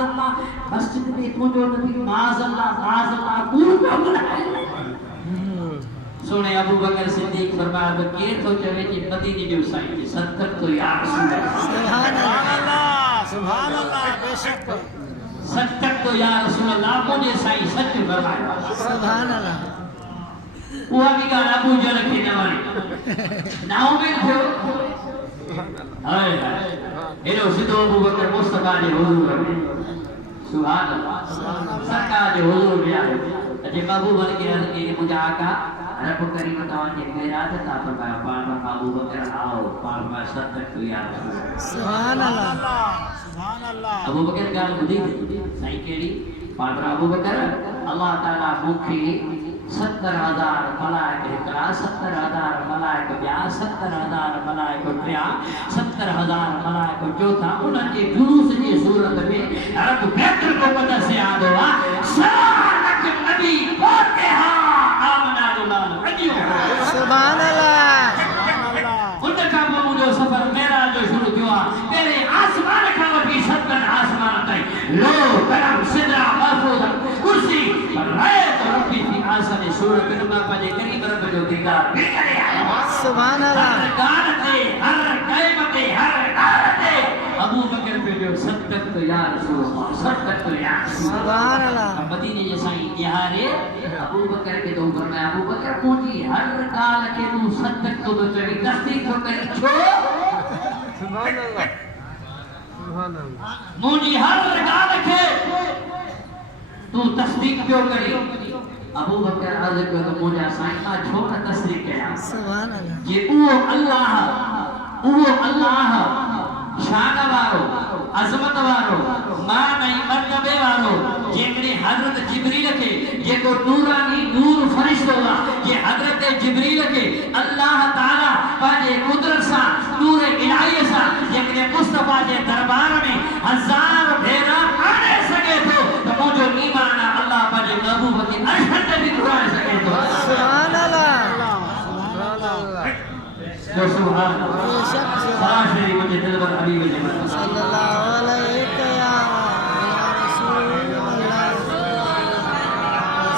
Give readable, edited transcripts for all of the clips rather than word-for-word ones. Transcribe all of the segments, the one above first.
اللہ مسجد میں تو نبی معاذ اللہ کون کو بنائے سونے ابو بکر صدیق فرمایا بکیر تو چوے جی مدینے جو سائیں صدق تو یا رسول اللہ سبحان اللہ بے شک صدق تو یا رسول اللہ مجھے سائیں سچ فرمایا سبحان اللہ وہ بھی گانا ابو جو رکھے نوالی ناؤ میں تھو ایلو صدو ابو بکر مصطفیٰ جے حضور رکھے سبحان اللہ سرکار جے حضور بیا اجے ابو بکر کے مجھے آقا رب کریم توان کے میراج عطا فرمایا پاک ابو بکر آؤ پاک صدق تو یا رسول سبحان اللہ سبحان اللہ ابو بکر گال بدی سائیں کیڑی پاک ابو بکر اللہ تعالی مکھی 70,000 ملائک اکرا 70,000 ملائک بیا 70,000 ملائک ٹیا 70,000 ملائک چوتھا انہاں کے جلوس کی صورت میں رب بیٹر کو پتہ سے آدھو سلامک نبی بولتے ہاں آمنا لولان سبحان اللہ ان کا مجھے سفر میرا جو شروع کیا میرے آسمان کا وفی 70 آسمان تائی لو کرم صدرہ محفوظ کرسی رائت ربی فی آسان سورت کنما پاجے قریب رب جو دیدار بھی کرے آیا سبحان اللہ ہر گارتے ہر قیمتے ہر گارتے ابو بکر پہ جو صدق تو یا رسول اللہ صدق تو یا رسول اللہ سبحان اللہ مدینے جیسائی یہارے ابو بکر کے دو فرمائے ابو بکر مجھے ہر کال کے تو صدق تو بچوئی تصدیق تو کری چھو سبحان اللہ سبحان اللہ مجھے ہر کال کے تو تصدیق کیوں کری ابو بکر عرض کیوں تو مجھے سائنہ چھوٹا تصدیق کیا سبحان اللہ یہ او اللہ شان وارو عظمت وارو ماں نہیں مرتبے وارو جیکڑے حضرت جبریل کے یہ کو نورانی نور فرشت ہوگا یہ حضرت جبریل کے اللہ تعالیٰ پاجے قدرت سا نور الہی سا جیکڑے مصطفیٰ جے دربار میں 1000 بھیرا آنے سکے تو مجھو ایمانا اللہ پاجے ابو بکر اشہد بھی قرآن سکے تو سبحان اللہ سبحان اللہ جو سبحان اللہ سراشری مجھے دلبر حبیب جمعہ صلی اللہ علیہ یا رسول اللہ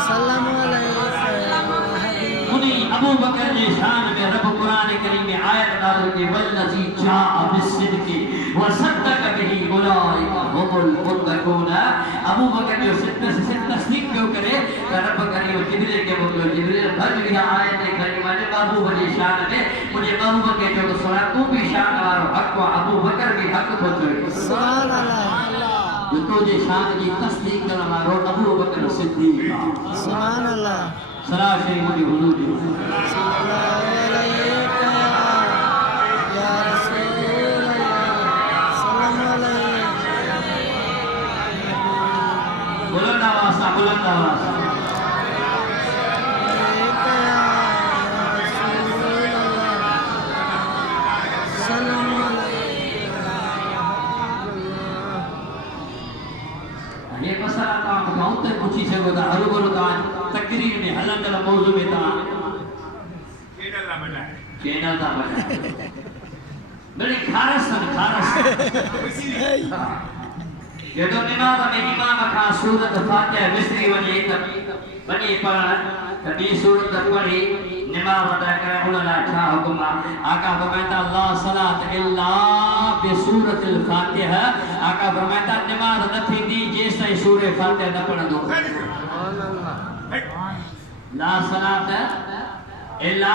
سلام علیہ یا حبیب انہی ابو بکر جے شان میں رب قرآن کریم میں آیت نازل کی والذی جاء بالصدق وصدق به اولئک هم المتقون ابو بکر جو تصدیق کیوں کرے کہ رب کریم جبریل کے مطلب جبریل بھج گیا آیت کریمہ نے ابو بکر جے شان میں مجھے ابو بکر جو سنا تو بھی شان وارو حق و ابو بکر بھی حق تو چوئی سبحان اللہ جو تو جے شان جی تصدیق کرنا وارو ابو بکر صدیق سبحان اللہ سراشری مجھے حضور جی صلی اللہ علیہ یا رسول اللہ سلام علیہ بلند آوازہ بلند آوازہ یہ مسئلہ تاں بہت تک پوچھی سے گو دا ہر بولو تاں تقریر میں حلن دل موضوع میں تاں چینل دا بجائے بڑی خارس یہ تو نماز میں امام کا سورت فاتحہ مصری وجہ بنی پڑھن کبھی سورت پڑھی نماز ادا کرے اللہ کیا حکم آقا فرماتا اللہ صلاة الا بسورت الفاتحہ آقا فرماتا نماز نہ تھی دی جیسا سورہ فاتحہ نہ پڑھ دو لا صلاة الا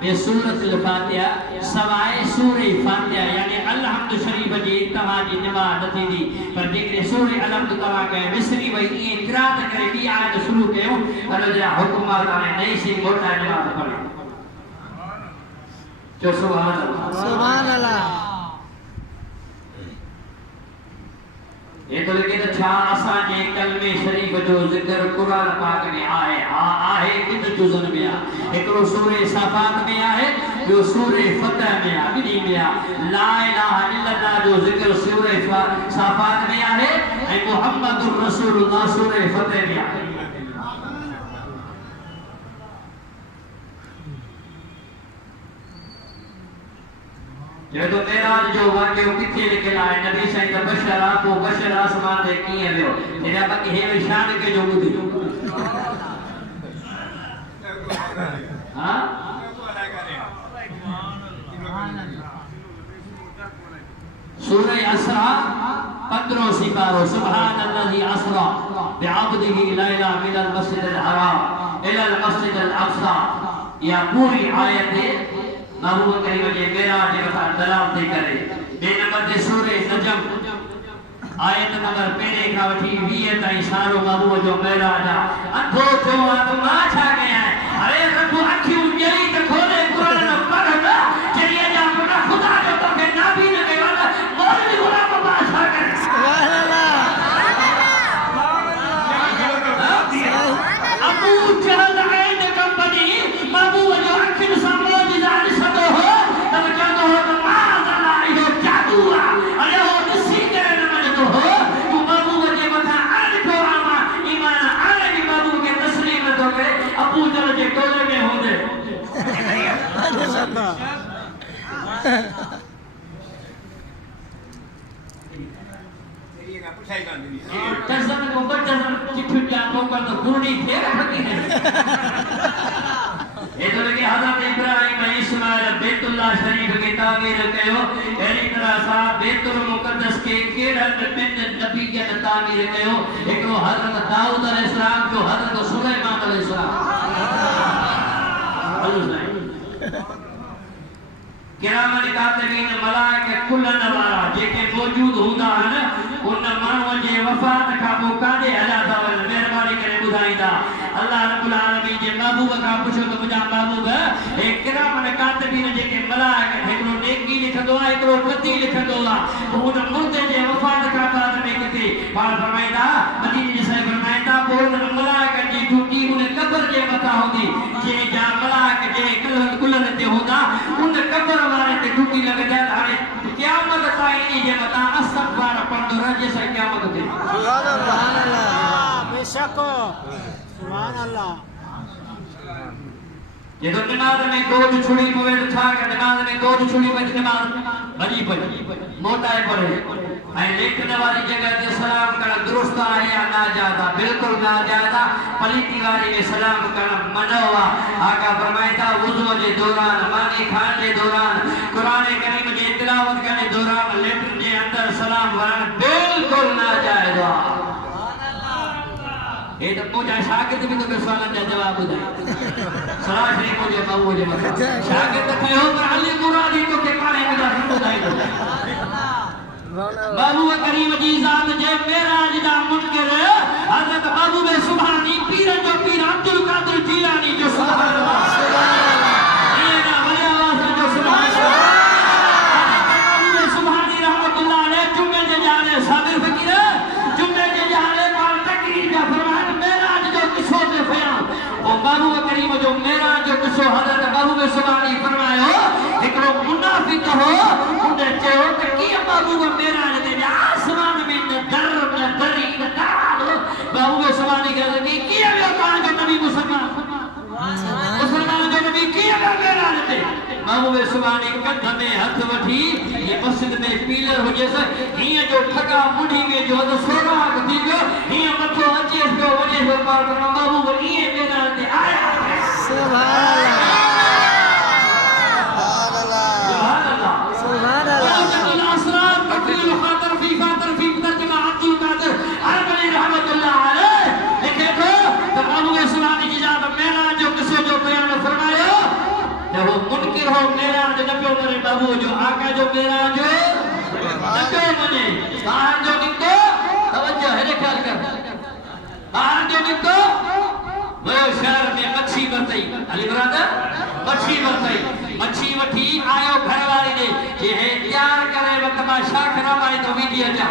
بسورت الفاتحہ سوائے سورہ فاتحہ یعنی الحمد شریف جی تمہاں جی نماز نہ تھی دی پر جیکرے سورہ الحمد تمہاں کہے مصری وہی یہ قرات کرے بھی آیت شروع کہے ہوں اللہ جا حکمات آنے نئی سی موٹا نماز پڑھے جو سبحان اللہ سبحان اللہ یہ تو لکھے تو چھا آسان جے کلمہ شریف جو ذکر قرآن پاک میں آئے آئے کت جزن میں آئے ایک رو سورہ صافات میں آئے جو سورہ فتح میں آئے بنی میں آئے لا الہ الا اللہ جو ذکر سورہ صافات میں آئے اے محمد الرسول اللہ سورہ فتح میں آئے یہ تو میرا میراج جو واقعو کتھے لکھل ہے نبی سائیں دا بشر آپ و بشر آسمان دے کیے ویو تیرا باقی ہے شان کے جو بدھی ہاں سورہ اسراء 15 سپارہ سبحان الذی اسرا بعبدہ لیلا من المسجد الحرام الى المسجد الاقصى یا پوری آیت محبوب کریم جے معراج کا دلالت تھی کرے بے نمبر دے سورہ نجم آیت نمبر پہلے کا وٹھی 20 تائیں سارو محبوب جو معراج اندھو تو ماں چھا گیا ہے ارے رب اکھیوں جئی تے کھولے قرآن نہ پڑھنا چلیے جا اپنا خدا جو تو کہ نبی نے کہا مولوی غلام اللہ چھا گئے سبحان اللہ ابو جہل عین کمپنی محبوب جو اکھن سامنے جان سکو ہو تب کہندو ہو تو ماذ اللہ یہ جادو ارے ہو نسی کرے نہ تو ہو تو محبوب جے متھا ان کو اما ایمان آنے محبوب کے تسلیم نہ تو کرے ابو جہل جے ٹولے میں ہوندے تزن کو بچن چٹھو جانو کر تو گرنی پھیر پھٹی ہے یہ تو لگے حضرت ابراہیم اسماعیل بیت اللہ شریف کی تعمیر کیو اہلی طرح صاحب بیت المقدس کے کیڑا من نبی کے تعمیر کیو ایکو حضرت داؤد علیہ السلام جو حضرت سلیمان علیہ السلام کرامن کاتبین ملائکہ کلن وارا جیکے موجود ہوندا ہیں ان مانو جے وفات کا موقعے اللہ تعالی مہربانی کرے بدھائیدا اللہ رب العالمین جے محبوب کا پوچھو تو مجھا محبوب اے کرامن کاتبین جیکے ملائکہ ہکڑو نیکی لکھندو ہے ہکڑو بدی لکھندو ہے ان مردے جے وفات کا بعد میں کتے پار فرمائیدا مدینہ جے صاحب فرمائیدا بول ملائکہ جی ڈیوٹی ان قبر جے متا ہوندی جے جا ملائکہ جے کلن تے ہوندا ان قبر والے تے ڈیوٹی لگ جائے ہاڑے قیامت تائیں جے متا استغفار پڑھندو رہ جیسا قیامت تے سبحان اللہ بے شک سبحان اللہ یہ تو نماز میں گود چھڑی پوے تو چھا کہ نماز میں گود چھڑی پوے نماز بھلی پڑی موٹائے پڑے اے لیکن والی جگہ تے سلام کرنا درست ہے یا ناجائز بالکل ناجائز پلیتی والی میں سلام کرنا منع ہوا آقا فرمائتا وضو کے دوران مانی کھان کے دوران قرآن کریم کے تلاوت کرنے دوران لیٹن کے اندر سلام ورن بالکل ناجائز یہ تو مجھے شاگرد بھی تو سوالن کا جواب دے صلاح شریف مجھے مجھے شاگرد کہو پر علی مرادی تو کہ پانے مجھے بدائی دو محبوب کریم جی ذات جے معراج دا منکر حضرت محبوب سبحانی پیر جو پیر عبد القادر جیلانی جو سبحان اللہ یہ نا ولی آواز جو سبحان اللہ محبوب سبحانی رحمت اللہ علیہ جمعے جے جانے صابر فقیر جمعے جے جانے پار تقریر کا فرمان معراج جو کسو دے فیان وہ محبوب کریم جو معراج جو کسو حضرت محبوب سبحانی فرمائے ہو ایکڑو منافق ہو انہیں چاہو کہ کیا محبوب معراج دے آسمان میں در دری دار محبوب سبحانی کہتے ہیں کیا بھی کہاں جو نبی مسلمان جو نبی کیا بھی معراج دے محبوب سبحانی کندھ میں ہتھ وٹھی یہ مسجد میں پیلر ہو جیسا ہی جو ٹھگا مڑھی میں جو حضرت سوراخ تھی گو ہی متھو اچیس پہ وجہ پہ پار کرنا محبوب یہ معراج دے آیا سبحان اللہ سبحان اللہ الاسرار تقریر خاطر فی ترجمہ عبد القادر اربلی رحمت اللہ علیہ لکھے تو محبوب سبحانی کی جانب معراج جو کسو جو بیان فرمایا جب وہ منکر ہو معراج نبیوں منے محبوب جو آقا جو معراج نبیوں منے باہر جو نکو توجہ ہے خیال کر باہر جو نکو وہ شہر میں مچھی برتائی علی برادر مچھی برتائی مچھی وٹھی آئیو گھر والی نے کہ ہے تیار کرے وقت میں شاک نہ مائی تو بھی دیا جا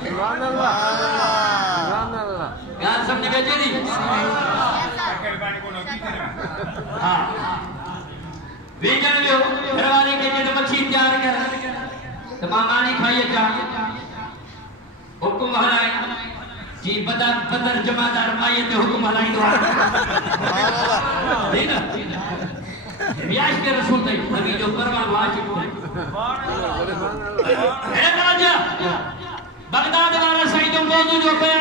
سبحان اللہ یہاں سمجھ بیچے دی ہاں بیجن لیو گھر والی کے جیسے مچھی تیار کر تو مامانی کھائیے جا حکم ہلائی جی بدر جماعدار مائیے تے حکم ہلائی دو دینا بیاش کے رسول تھے نبی جو پروان واشق تھے بغداد والا سعید موضوع جو پہ